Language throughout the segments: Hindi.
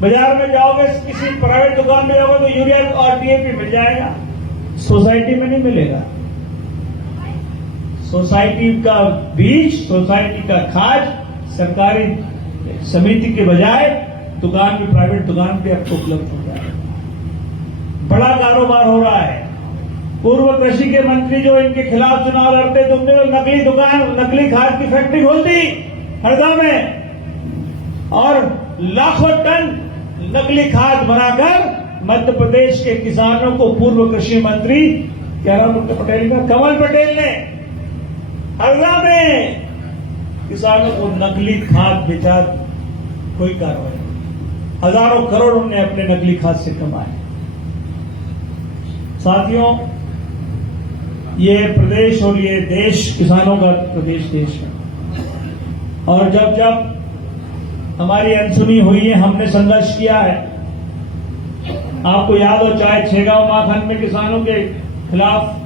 बाजार में जाओगे, किसी प्राइवेट दुकान में जाओगे तो यूरिया और डीएपी मिल जाएगा, सोसाइटी में नहीं मिलेगा। सोसाइटी का बीज, सोसाइटी का खाद सरकारी समिति के बजाय दुकान में, प्राइवेट दुकान पे आपको उपलब्ध हो जाएगा। बड़ा कारोबार हो रहा है। पूर्व कृषि के मंत्री जो इनके खिलाफ चुनाव लड़ते थे, उनने नकली दुकान, नकली खाद की फैक्ट्री खोलती हरदा में और लाखों टन नकली खाद बनाकर मध्य प्रदेश के किसानों को पूर्व कृषि मंत्री क्या नाम उनका पटेल का, कमल पटेल ने हरदा में किसानों को नकली खाद बेचा, कोई कार्रवाई नहीं। हजारों करोड़ उन्होंने अपने नकली खाद से कमाए। साथियों, ये प्रदेश और ये देश किसानों का प्रदेश देश है और जब जब हमारी अनसुनी हुई है, हमने संघर्ष किया है। आपको याद हो, चाहे छेगांव माखन में किसानों के खिलाफ,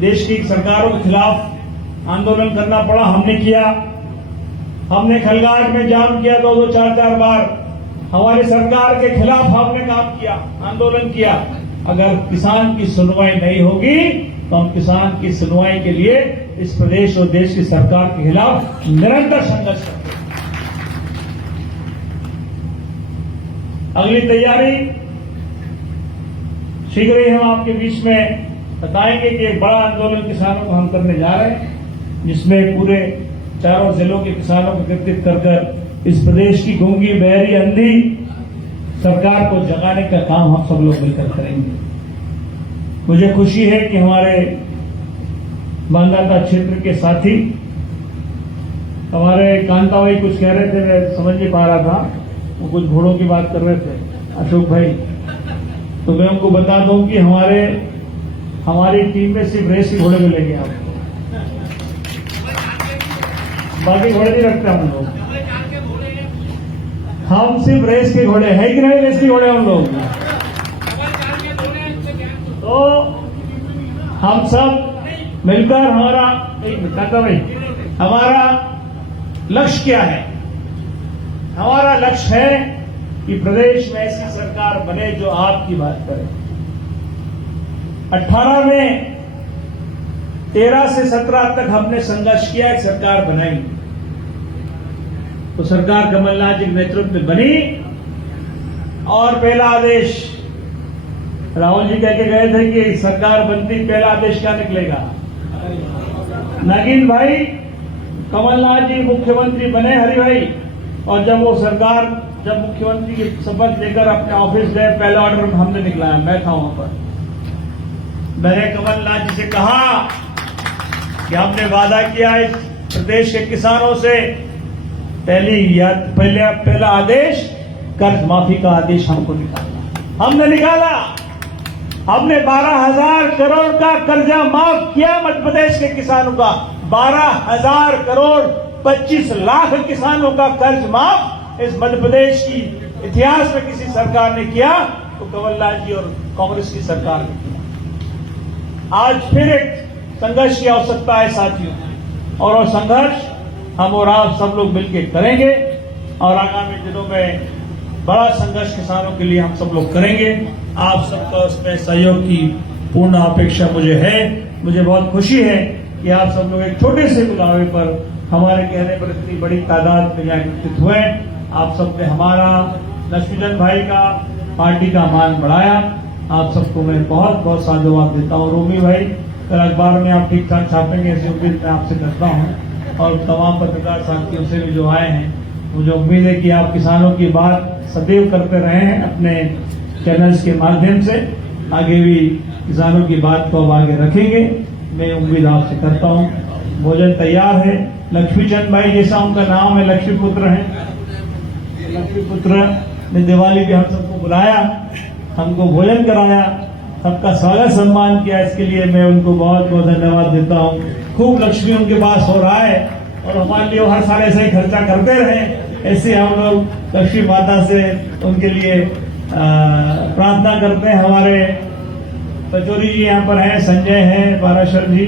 देश की सरकारों के खिलाफ आंदोलन करना पड़ा, हमने किया। हमने खलगाट में जाम किया 2-2, 4-4 बार। हमारी सरकार के खिलाफ हमने काम किया, आंदोलन किया। अगर किसान की सुनवाई नहीं होगी तो हम किसान की सुनवाई के लिए इस प्रदेश और देश की सरकार के खिलाफ निरंतर संघर्ष करते हैं। अगली तैयारी शीघ्र ही हम आपके बीच में बताएंगे कि एक बड़ा आंदोलन किसानों को हम करने जा रहे हैं, जिसमें पूरे चारों जिलों के किसानों को एकत्रित कर इस प्रदेश की गूंगी, बहरी, अंधी सरकार को जगाने का काम हम सब लोग मिलकर करेंगे। मुझे खुशी है कि हमारे मानदाता क्षेत्र के साथी, हमारे कांता भाई कुछ कह रहे थे, मैं समझ नहीं पा रहा था, वो कुछ घोड़ों की बात कर रहे थे, अशोक भाई। तो मैं उनको बता दूं कि हमारी टीम में सिर्फ रेस के घोड़े मिलेंगे आपको, बाकी घोड़े नहीं रखते हम लोग। हम सिर्फ रेस के घोड़े है कि नहीं, रेस के घोड़े हम लोग। तो हम सब मिलकर हमारा लक्ष्य क्या है? हमारा लक्ष्य है कि प्रदेश में ऐसी सरकार बने जो आपकी बात करे। 18 में 13 से 17 तक हमने संघर्ष किया, एक सरकार बनाई। तो सरकार कमलनाथ जी के नेतृत्व में बनी और पहला आदेश राहुल जी कह के गए थे कि सरकार बनती, पहला आदेश क्या निकलेगा? नगीन भाई, कमलनाथ जी मुख्यमंत्री बने, हरि भाई, और जब वो सरकार, जब मुख्यमंत्री की शपथ लेकर अपने ऑफिस गए, पहला ऑर्डर हमने निकलाया, मैं था वहां पर। मैंने कमलनाथ जी से कहा कि हमने वादा किया इस प्रदेश के किसानों से, पहला आदेश कर्ज माफी का आदेश हमको निकालना। हमने निकाला, हमने 12,000 करोड़ का कर्जा माफ किया मध्य प्रदेश के किसानों का। 12,000 करोड़ 25 लाख किसानों का कर्ज माफ इस मध्य प्रदेश की इतिहास में किसी सरकार ने किया तो कमलनाथ जी और कांग्रेस की सरकार ने किया। आज फिर एक संघर्ष की आवश्यकता है साथियों, और वो संघर्ष हम और आप सब लोग मिलकर करेंगे और आगामी दिनों में बड़ा संघर्ष किसानों के लिए हम सब लोग करेंगे। आप सबका उसमें सहयोग की पूर्ण अपेक्षा मुझे है। मुझे बहुत खुशी है कि आप सब लोग एक छोटे से बुलावे पर, हमारे कहने पर इतनी बड़ी तादाद में यहाँ एकत्रित हुए। आप सबने हमारा, लक्ष्मीचंद भाई का, पार्टी का मान बढ़ाया। आप सबको मैं बहुत बहुत साधुवाद देता हूँ। रोमी भाई, कल अखबार में आप ठीक ठाक छापेंगे ऐसी उम्मीद मैं आपसे करता हूँ, और तमाम पत्रकार साथियों से भी जो आए हैं, मुझे उम्मीद है कि आप किसानों की बात सदैव करते रहे हैं अपने चैनल्स के माध्यम से। आगे भी किसानों की बात को अब आगे रखेंगे, मैं उम्मीद आपसे करता हूँ। भोजन तैयार है। लक्ष्मीचंद भाई जैसा उनका नाम है, लक्ष्मीपुत्र है। लक्ष्मीपुत्र ने दिवाली पे हम सबको बुलाया, हमको भोजन कराया, सबका स्वागत सम्मान किया। इसके लिए मैं उनको बहुत बहुत धन्यवाद देता हूँ। खूब लक्ष्मी उनके पास हो रहा है और हमारे लिए हर साल ऐसे ही खर्चा करते रहे। ऐसे हम लोग लक्ष्मी माता से उनके लिए प्रार्थना करते हैं। हमारे पचौरी जी यहाँ पर हैं, संजय हैं, पाराशर जी।